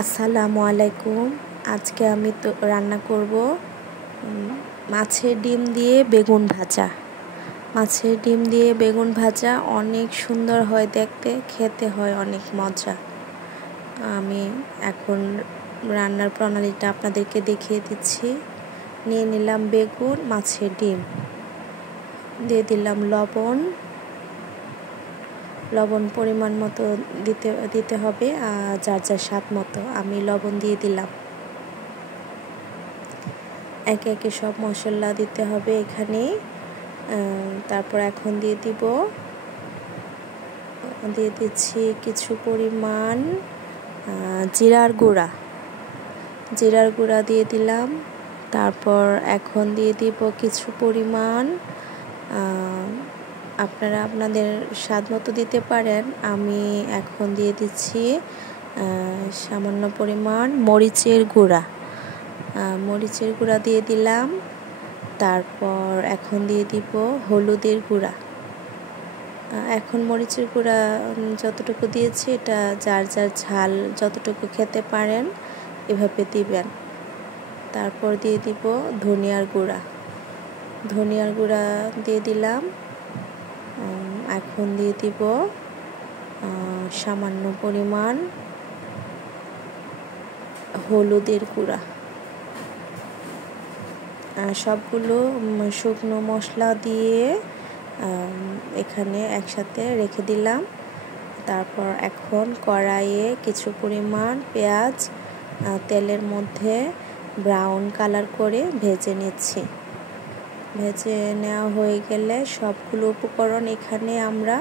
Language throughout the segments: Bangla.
আসসালামু আলাইকুম। আজকে আমি তো রান্না করব মাছের ডিম দিয়ে বেগুন ভাজা। মাছের ডিম দিয়ে বেগুন ভাজা অনেক সুন্দর হয় দেখতে, খেতে হয় অনেক মজা। আমি এখন রান্নার প্রণালীটা আপনাদেরকে দেখিয়ে দিচ্ছি। নিয়ে নিলাম বেগুন, মাছের ডিম, দিয়ে দিলাম লবণ পরিমাণ মতো দিতে হবে, যার যার স্বাদ মতো। আমি লবণ দিয়ে দিলাম। একে একে সব মশলা দিতে হবে এখানে। তারপর এখন দিয়ে দিচ্ছি কিছু পরিমাণ জিরার গুঁড়া দিয়ে দিলাম। তারপর এখন দিয়ে দিব কিছু পরিমাণ, আপনারা আপনাদের স্বাদ মতো দিতে পারেন। আমি এখন দিয়ে দিচ্ছি সামান্য পরিমাণ মরিচের গুঁড়া দিয়ে দিলাম। তারপর এখন দিয়ে দিব হলুদের গুঁড়া। এখন মরিচের গুঁড়া যতটুকু দিয়েছি, এটা যার যার ঝাল যতটুকু খেতে পারেন এভাবে দিবেন। তারপর দিয়ে দিব ধনিয়ার গুঁড়া দিয়ে দিলাম। এখন দিয়ে দিব সামান্য পরিমাণ হলুদের গুঁড়া। সবগুলো শুকনো মশলা দিয়ে এখানে একসাথে রেখে দিলাম। তারপর এখন কড়াইয়ে কিছু পরিমাণ পেঁয়াজ তেলের মধ্যে ব্রাউন কালার করে ভেজে নিচ্ছি। ভেজে নেওয়া হয়ে গেলে সবগুলো উপকরণ এখানে আমরা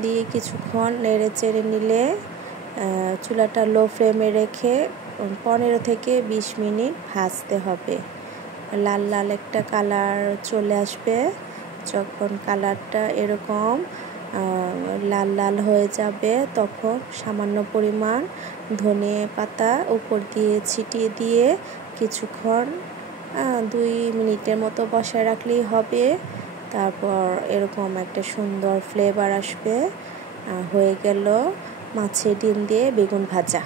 দিয়ে কিছুক্ষণ নেড়ে চেড়ে নিলে চুলাটা লো ফ্লেমে রেখে 15 থেকে 20 মিনিট ভাজতে হবে। লাল লাল একটা কালার চলে আসবে। যখন কালারটা এরকম লাল লাল হয়ে যাবে, তখন সামান্য পরিমাণ ধনিয়া পাতা উপর দিয়ে ছিটিয়ে দিয়ে কিছুক্ষণ 2 মিনিটের মতো বসায় রাখলেই হবে। তারপর এরকম একটা সুন্দর ফ্লেভার আসবে। হয়ে গেল মাছের ডিম দিয়ে বেগুন ভাজা।